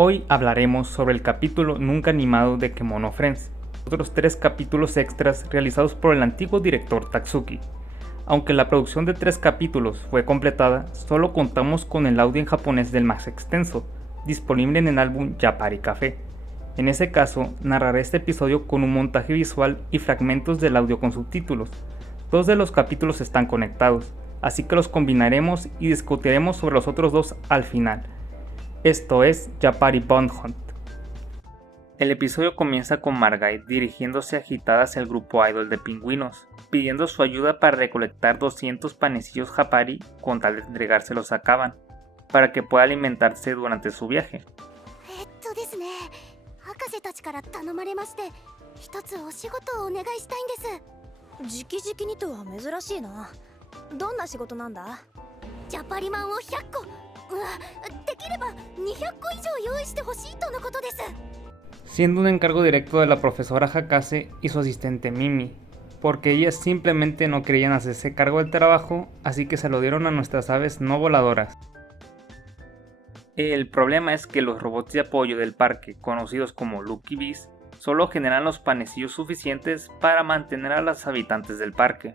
Hoy hablaremos sobre el capítulo nunca animado de Kemono Friends, otros 3 capítulos extras realizados por el antiguo director Tatsuki. Aunque la producción de 3 capítulos fue completada, solo contamos con el audio en japonés del más extenso, disponible en el álbum Yapari Café. En ese caso, narraré este episodio con un montaje visual y fragmentos del audio con subtítulos. 2 de los capítulos están conectados, así que los combinaremos y discutiremos sobre los otros 2 al final. Esto es Yapari Bond Hunt. El episodio comienza con Margai dirigiéndose agitada hacia el grupo idol de pingüinos, pidiendo su ayuda para recolectar 200 panecillos Japari con tal de entregárselos a Kaban, para que pueda alimentarse durante su viaje. Siendo un encargo directo de la profesora Hakase y su asistente Mimi, porque ellas simplemente no querían hacerse cargo del trabajo, así que se lo dieron a nuestras aves no voladoras. El problema es que los robots de apoyo del parque, conocidos como Lucky Bees, solo generan los panecillos suficientes para mantener a los habitantes del parque.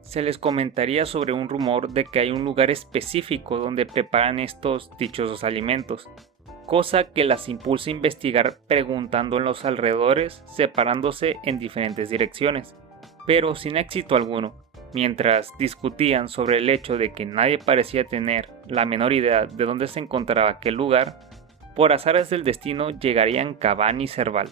Se les comentaría sobre un rumor de que hay un lugar específico donde preparan estos dichosos alimentos, cosa que las impulsa a investigar preguntando en los alrededores, separándose en diferentes direcciones, pero sin éxito alguno. Mientras discutían sobre el hecho de que nadie parecía tener la menor idea de dónde se encontraba aquel lugar, por azares del destino llegarían Kaban y Serval.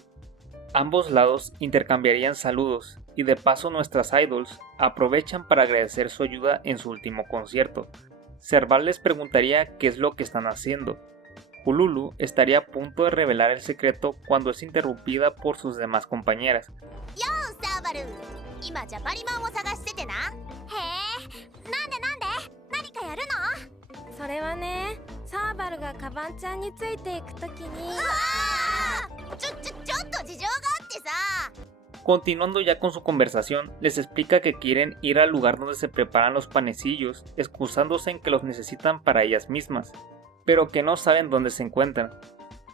Ambos lados intercambiarían saludos y de paso nuestras idols aprovechan para agradecer su ayuda en su último concierto. Serval les preguntaría qué es lo que están haciendo. Hululu estaría a punto de revelar el secreto cuando es interrumpida por sus demás compañeras. Continuando ya con su conversación, les explica que quieren ir al lugar donde se preparan los panecillos, excusándose en que los necesitan para ellas mismas, pero que no saben dónde se encuentran.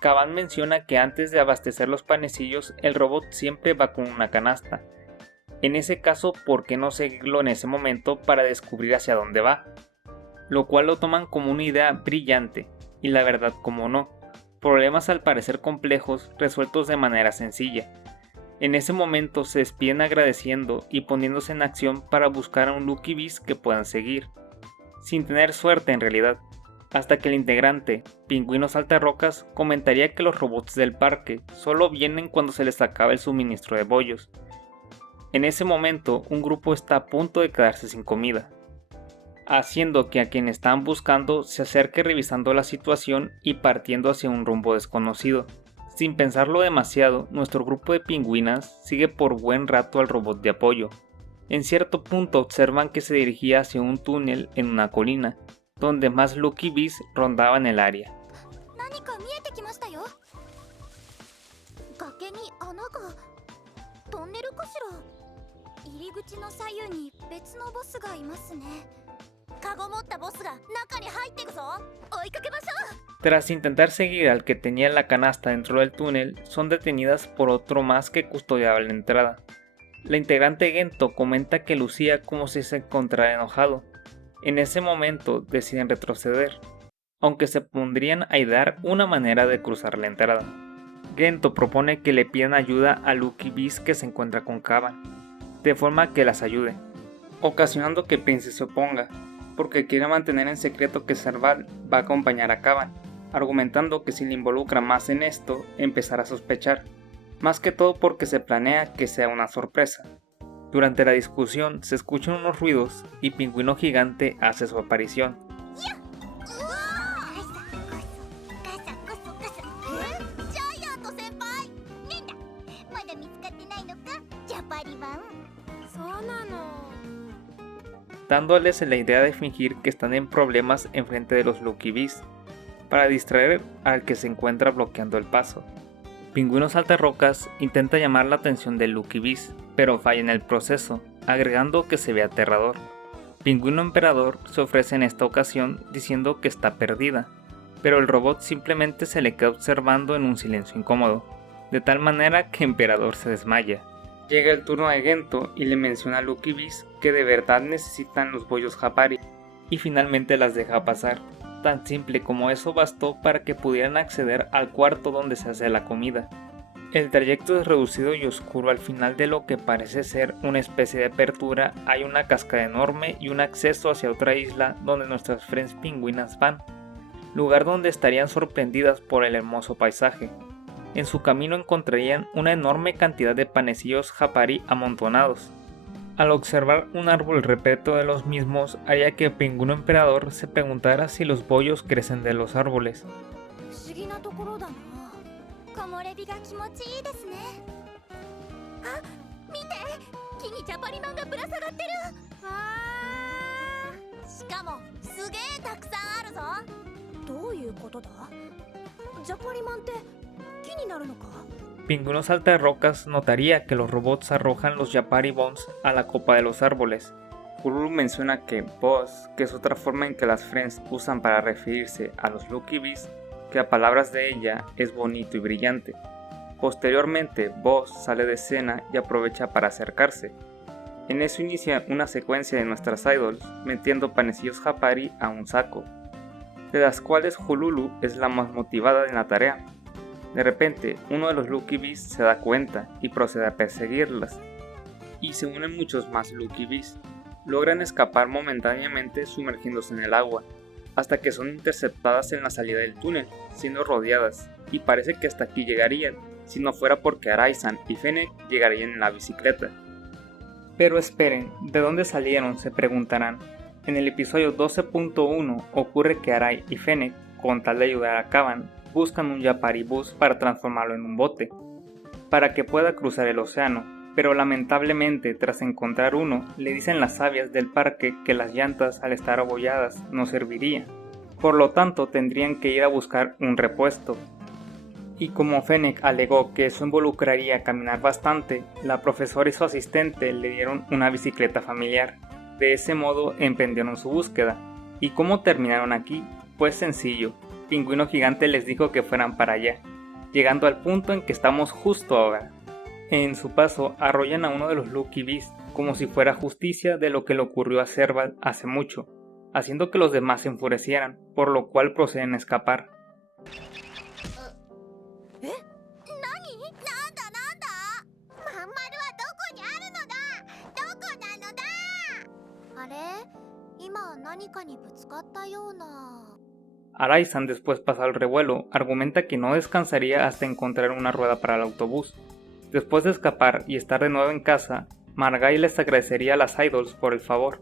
Kaban menciona que antes de abastecer los panecillos, el robot siempre va con una canasta. En ese caso, ¿por qué no seguirlo en ese momento para descubrir hacia dónde va? Lo cual lo toman como una idea brillante, y la verdad como no, problemas al parecer complejos resueltos de manera sencilla. En ese momento se despiden agradeciendo y poniéndose en acción para buscar a un Lucky Bees que puedan seguir, sin tener suerte en realidad, hasta que el integrante, Pingüino Saltarrocas, comentaría que los robots del parque solo vienen cuando se les acaba el suministro de bollos. En ese momento un grupo está a punto de quedarse sin comida, haciendo que a quien están buscando se acerque revisando la situación y partiendo hacia un rumbo desconocido. Sin pensarlo demasiado, nuestro grupo de pingüinas sigue por buen rato al robot de apoyo. En cierto punto observan que se dirigía hacia un túnel en una colina, donde más Lucky Bees rondaban el área. Tras intentar seguir al que tenía la canasta dentro del túnel, son detenidas por otro más que custodiaba la entrada. La integrante Gento comenta que lucía como si se encontrara enojado. En ese momento deciden retroceder, aunque se pondrían a idear una manera de cruzar la entrada. Gento propone que le pidan ayuda a Lucky Bees que se encuentra con Kaban, de forma que las ayude, ocasionando que Prince se oponga, porque quiere mantener en secreto que Serval va a acompañar a Kaban, argumentando que si le involucra más en esto, empezará a sospechar, más que todo porque se planea que sea una sorpresa. Durante la discusión se escuchan unos ruidos y Pingüino Gigante hace su aparición. Dándoles la idea de fingir que están en problemas enfrente de los Lucky Bees, para distraer al que se encuentra bloqueando el paso. Pingüino Saltarrocas intenta llamar la atención de Lucky Bees, pero falla en el proceso, agregando que se ve aterrador. Pingüino Emperador se ofrece en esta ocasión diciendo que está perdida, pero el robot simplemente se le queda observando en un silencio incómodo, de tal manera que Emperador se desmaya. Llega el turno de Gento y le menciona a Lucky Beast que de verdad necesitan los bollos Japari, y finalmente las deja pasar. Tan simple como eso bastó para que pudieran acceder al cuarto donde se hace la comida. El trayecto es reducido y oscuro. Al final de lo que parece ser una especie de apertura hay una cascada enorme y un acceso hacia otra isla donde nuestras friends pingüinas van, lugar donde estarían sorprendidas por el hermoso paisaje. En su camino encontrarían una enorme cantidad de panecillos Japari amontonados. Al observar un árbol repleto de los mismos, haría que Pingüino Emperador se preguntara si los bollos crecen de los árboles. Pingüino Saltarrocas notaría que los robots arrojan los Yapari Bones a la copa de los árboles. Hululu menciona que Boss, que es otra forma en que las Friends usan para referirse a los Lucky Beast, que a palabras de ella es bonito y brillante. Posteriormente, Boss sale de escena y aprovecha para acercarse. En eso inicia una secuencia de nuestras idols metiendo panecillos Japari a un saco, de las cuales Hululu es la más motivada en la tarea. De repente, uno de los Lucky Beast se da cuenta y procede a perseguirlas, y se unen muchos más Lucky Beast. Logran escapar momentáneamente sumergiéndose en el agua, hasta que son interceptadas en la salida del túnel, siendo rodeadas, y parece que hasta aquí llegarían, si no fuera porque Arai-san y Fennec llegarían en la bicicleta. Pero esperen, ¿de dónde salieron?, se preguntarán. En el episodio 12.1 ocurre que Arai y Fennec, con tal de ayudar a Kaban, buscan un Yapari bus para transformarlo en un bote, para que pueda cruzar el océano, pero lamentablemente tras encontrar uno, le dicen las sabias del parque que las llantas al estar abolladas no servirían, por lo tanto tendrían que ir a buscar un repuesto. Y como Fennec alegó que eso involucraría caminar bastante, la profesora y su asistente le dieron una bicicleta familiar. De ese modo emprendieron su búsqueda. ¿Y cómo terminaron aquí? Pues sencillo. Pingüino Gigante les dijo que fueran para allá, llegando al punto en que estamos justo ahora. En su paso arrollan a uno de los Lucky Beast, como si fuera justicia de lo que le ocurrió a Serval hace mucho, haciendo que los demás se enfurecieran, por lo cual proceden a escapar. Arai-san, después pasado el revuelo, argumenta que no descansaría hasta encontrar una rueda para el autobús. Después de escapar y estar de nuevo en casa, Margai les agradecería a las idols por el favor.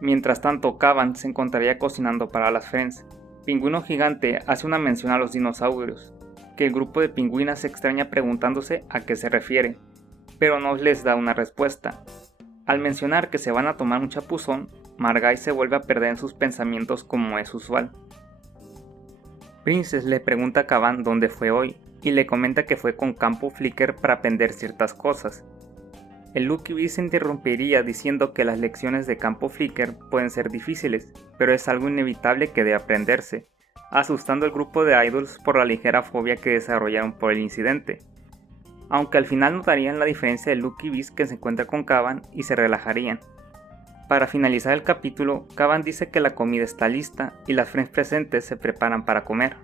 Mientras tanto, Kaban se encontraría cocinando para las Friends. Pingüino Gigante hace una mención a los dinosaurios, que el grupo de pingüinas se extraña preguntándose a qué se refiere, pero no les da una respuesta. Al mencionar que se van a tomar un chapuzón, Margai se vuelve a perder en sus pensamientos como es usual. Princess le pregunta a Kaban dónde fue hoy y le comenta que fue con Campo Flicker para aprender ciertas cosas. El Lucky Beast se interrumpiría diciendo que las lecciones de Campo Flicker pueden ser difíciles, pero es algo inevitable que debe aprenderse, asustando al grupo de idols por la ligera fobia que desarrollaron por el incidente. Aunque al final notarían la diferencia del Lucky Beast que se encuentra con Kaban y se relajarían. Para finalizar el capítulo, Kaban dice que la comida está lista y las friends presentes se preparan para comer.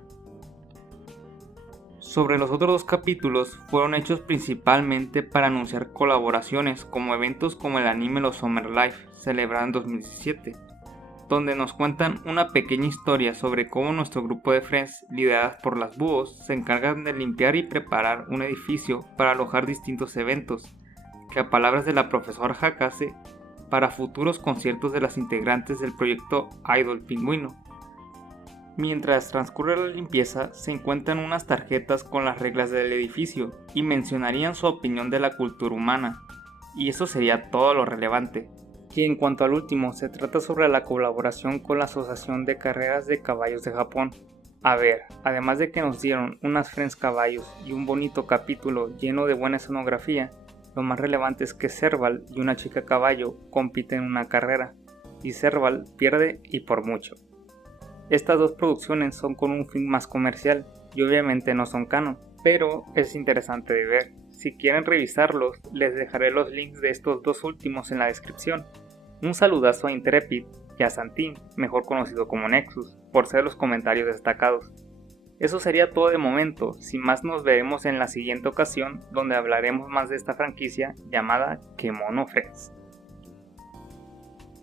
Sobre los otros dos capítulos fueron hechos principalmente para anunciar colaboraciones como eventos como el anime Los Summer Life, celebrado en 2017, donde nos cuentan una pequeña historia sobre cómo nuestro grupo de friends, lideradas por las búhos, se encargan de limpiar y preparar un edificio para alojar distintos eventos, que a palabras de la profesora Hakase, para futuros conciertos de las integrantes del proyecto Idol Pingüino. Mientras transcurre la limpieza, se encuentran unas tarjetas con las reglas del edificio y mencionarían su opinión de la cultura humana, y eso sería todo lo relevante. Y en cuanto al último, se trata sobre la colaboración con la Asociación de Carreras de Caballos de Japón. A ver, además de que nos dieron unas friends caballos y un bonito capítulo lleno de buena escenografía, lo más relevante es que Serval y una chica caballo compiten en una carrera, y Serval pierde y por mucho. Estas dos producciones son con un fin más comercial y obviamente no son canon, pero es interesante de ver. Si quieren revisarlos, les dejaré los links de estos dos últimos en la descripción. Un saludazo a Intrepid y a Santin, mejor conocido como Nexus, por ser los comentarios destacados. Eso sería todo de momento, sin más nos veremos en la siguiente ocasión donde hablaremos más de esta franquicia llamada Kemono Friends.